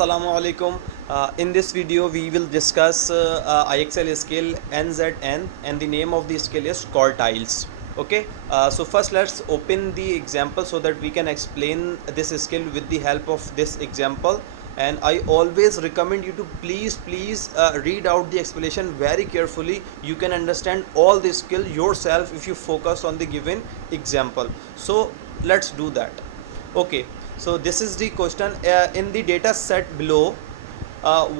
Assalamu alaikum. In this video we will discuss IXL skill NZN, and the name of the skill is quartiles. Okay, so first let's open the example so that we can explain this skill with the help of this example. And I always recommend you to please read out the explanation very carefully. You can understand all the skill yourself if you focus on the given example. So let's do that. Okay, so this is the question in the data set below.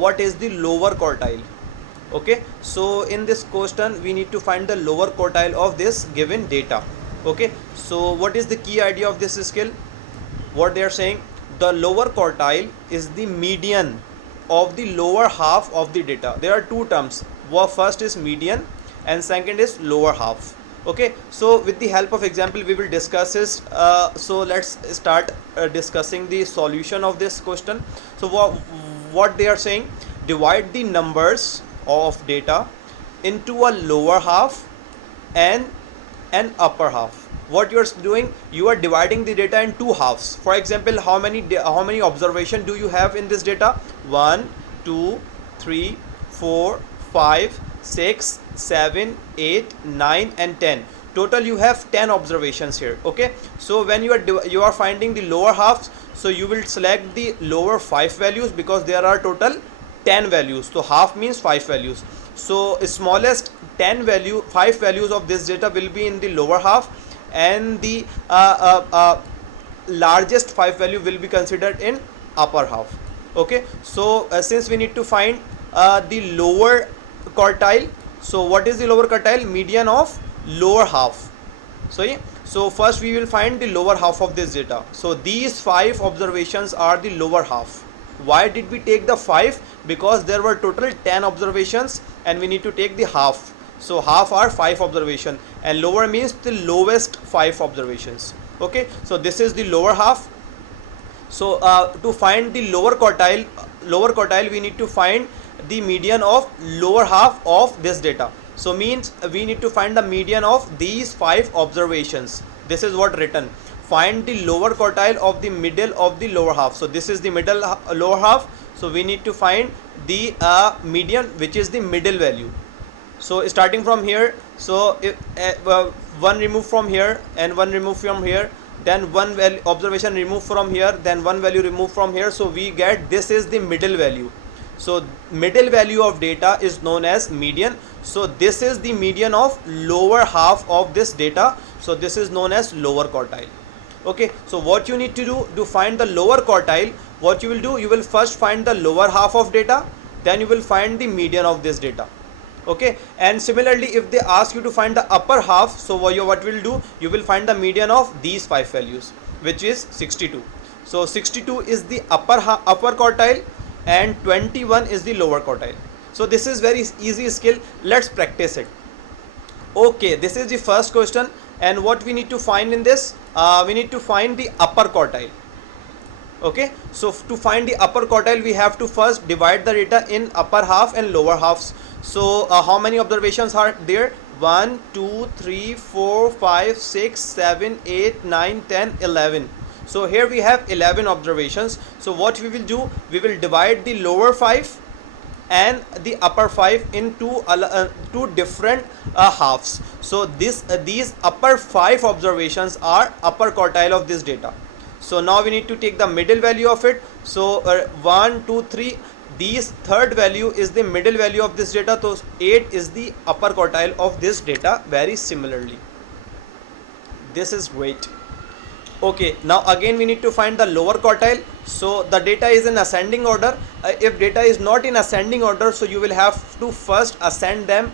What is the lower quartile? Okay, so in this question we need to find the lower quartile of this given data. Okay, so what is the key idea of this skill? What they are saying, the lower quartile is the median of the lower half of the data. There are two terms. First is median and second is lower half. Okay, so with the help of example we will discuss this. So let's start discussing the solution of this question. So what they are saying, divide the numbers of data into a lower half and an upper half. What you're doing, you are dividing the data in two halves. For example, how many observation do you have in this data? 1 2 3 4 5 6 7 8 9 and 10. Total you have 10 observations here. Okay, so when you are finding the lower halves, so you will select the lower 5 values because there are total 10 values. So half means 5 values. So smallest 5 values of this data will be in the lower half, and the largest 5 value will be considered in upper half. Okay, so since we need to find the lower quartile, so what is the lower quartile? Median of lower half. So first we will find the lower half of this data. So these 5 observations are the lower half. Why did we take the 5? Because there were total 10 observations and we need to take the half. So half are 5 observation and lower means the lowest 5 observations. Okay, so this is the lower half. So to find the lower quartile we need to find the median of lower half of this data. So means we need to find the median of these 5 observations. This is what written. Find the lower quartile of the middle of the lower half. So this is the middle lower half. So we need to find the median, which is the middle value. So starting from here, so if one remove from here and one remove from here, then one value observation remove from here, then one value remove from here, so we get this is the middle value. So middle value of data is known as median. So this is the median of lower half of this data. So this is known as lower quartile. Okay, so what you need to do to find the lower quartile, what you will do, you will first find the lower half of data, then you will find the median of this data. Okay, and similarly if they ask you to find the upper half, so what you will do, you will find the median of these 5 values, which is 62. So 62 is the upper quartile and 21 is the lower quartile. So this is very easy skill. Let's practice it. Okay, this is the first question, and what we need to find in this, we need to find the upper quartile. Okay, so to find the upper quartile we have to first divide the data in upper half and lower halves. So how many observations are there? 1 2 3 4 5 6 7 8 9 10 11. So here we have 11 observations. So what we will do, we will divide the lower 5 and the upper 5 into two different halves. So these upper 5 observations are upper quartile of this data. So now we need to take the middle value of it. So 1 2 3, this third value is the middle value of this data. So 8 is the upper quartile of this data. Very similarly, this is great. Okay, now again we need to find the lower quartile. So the data is in ascending order. If data is not in ascending order, so you will have to first ascend them,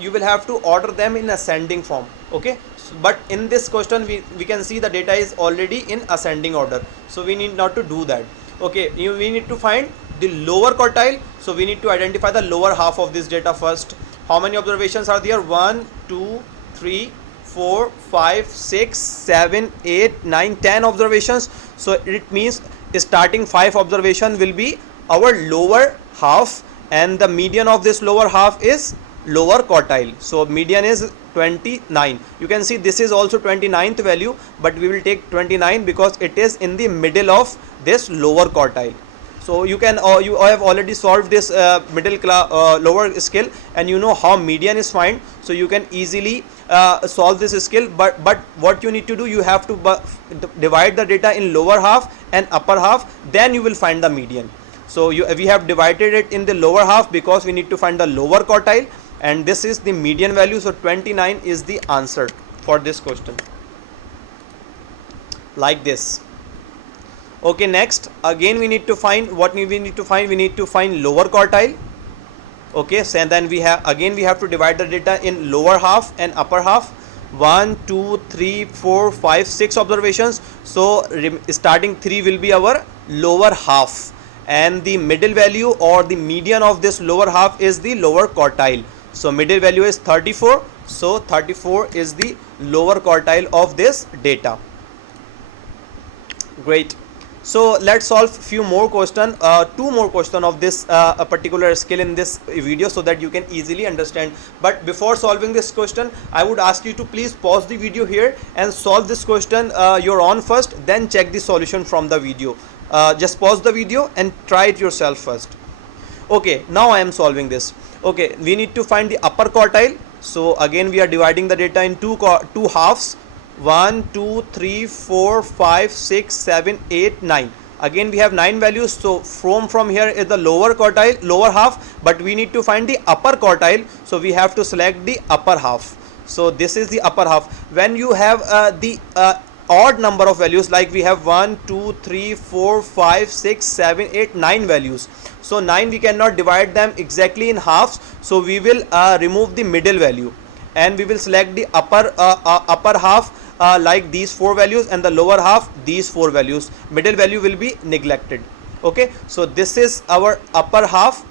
you will have to order them in ascending form. Okay, but in this question we can see the data is already in ascending order, so we need not to do that. Okay, we need to find the lower quartile. So we need to identify the lower half of this data first. How many observations are there? 1 2 3 4 5 6 7 8 9 10 observations. So it means starting 5 observation will be our lower half, and the median of this lower half is lower quartile. So median is 29. You can see this is also 29th value, but we will take 29 because it is in the middle of this lower quartile. So you can you have already solved this middle class lower skill, and you know how median is found, so you can easily solve this skill. But what you need to do, you have to divide the data in lower half and upper half, then you will find the median. So we have divided it in the lower half because we need to find the lower quartile, and this is the median value. So 29 is the answer for this question, like this. Okay, next again we need to find what we need to find. We need to find lower quartile. Okay, so and then we have to divide the data in lower half and upper half. 1 2 3 4 5 6 observations. So starting 3 will be our lower half, and the middle value or the median of this lower half is the lower quartile. So middle value is 34. So 34 is the lower quartile of this data. Great. So let's solve few more question, two more question of this a particular skill in this video, so that you can easily understand. But before solving this question, I would ask you to please pause the video here and solve this question your own first, then check the solution from the video. Just pause the video and try it yourself first. Okay, now I am solving this. Okay, we need to find the upper quartile. So again we are dividing the data in two halves. 1 2 3 4 5 6 7 8 9. Again we have 9 values. So from here is the lower quartile, lower half, but we need to find the upper quartile, so we have to select the upper half. So this is the upper half. When you have the odd number of values, like we have 1 2 3 4 5 6 7 8 9 values, so 9 we cannot divide them exactly in halves, so we will remove the middle value, and we will select the upper half, like these 4 values, and the lower half these 4 values. Middle value will be neglected. Okay, so this is our upper half,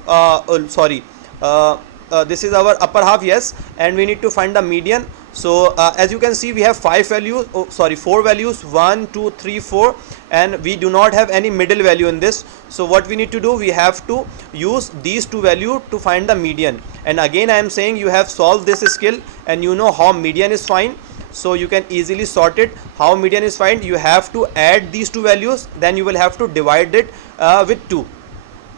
this is our upper half, yes, and we need to find the median. So as you can see, we have 4 values, 1 2 3 4, and we do not have any middle value in this. So what we need to do, we have to use these 2 values to find the median. And again I am saying, you have solved this skill and you know how median is found, so you can easily sort it. How median is found, you have to add these 2 values, then you will have to divide it with 2.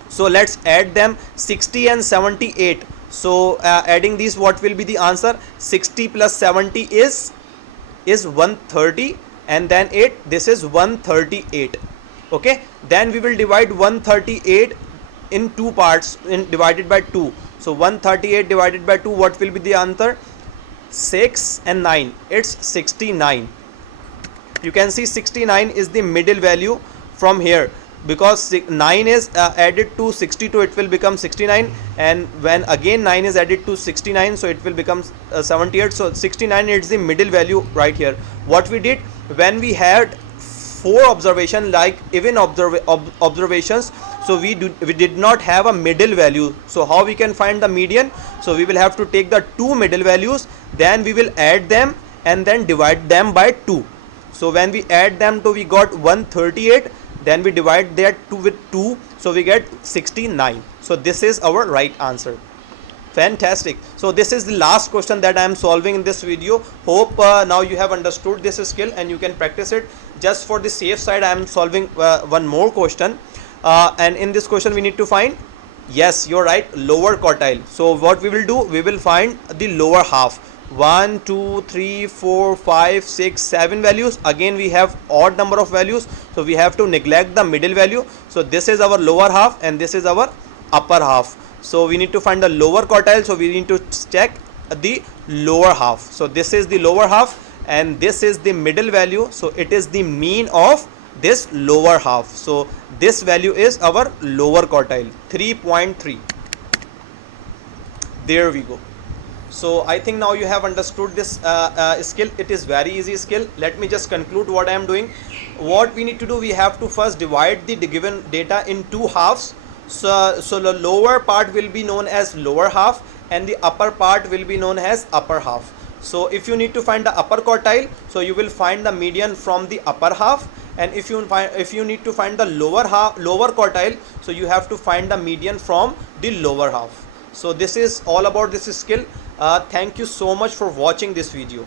So let's add them, 60 and 78. So adding these, what will be the answer? 60 plus 70 is 130, and then 8, this is 138. Okay, then we will divide 138 in 2 parts, divided by 2. So 138 divided by 2, what will be the answer? 6 and 9, it's 69. You can see 69 is the middle value from here, because 9 is added to 62, it will become 69, and when again 9 is added to 69, so it will become 78. So 69 is the middle value right here. What we did, when we had 4 observation, like even observations, so we did not have a middle value. So how we can find the median? So we will have to take the 2 middle values, then we will add them and then divide them by 2. So when we add them to, we got 138, then we divide that 2 with 2, so we get 69. So this is our right answer. Fantastic. So this is the last question that I am solving in this video. Hope now you have understood this skill and you can practice it. Just for the safe side, I am solving one more question, and in this question we need to find, yes, you're right, lower quartile. So what we will do, we will find the lower half. 1 2 3 4 5 6 7 values. Again we have odd number of values, so we have to neglect the middle value. So this is our lower half and this is our upper half. So we need to find the lower quartile, so we need to check the lower half. So this is the lower half and this is the middle value, so it is the mean of this lower half. So this value is our lower quartile, 3.3. There we go. So I think now you have understood this skill. It is very easy skill. Let me just conclude what I am doing. What we need to do, we have to first divide the given data in 2 halves. So the lower part will be known as lower half and the upper part will be known as upper half. So if you need to find the upper quartile, so you will find the median from the upper half, and if you need to find the lower quartile, so you have to find the median from the lower half. So this is all about this skill. Thank you so much for watching this video.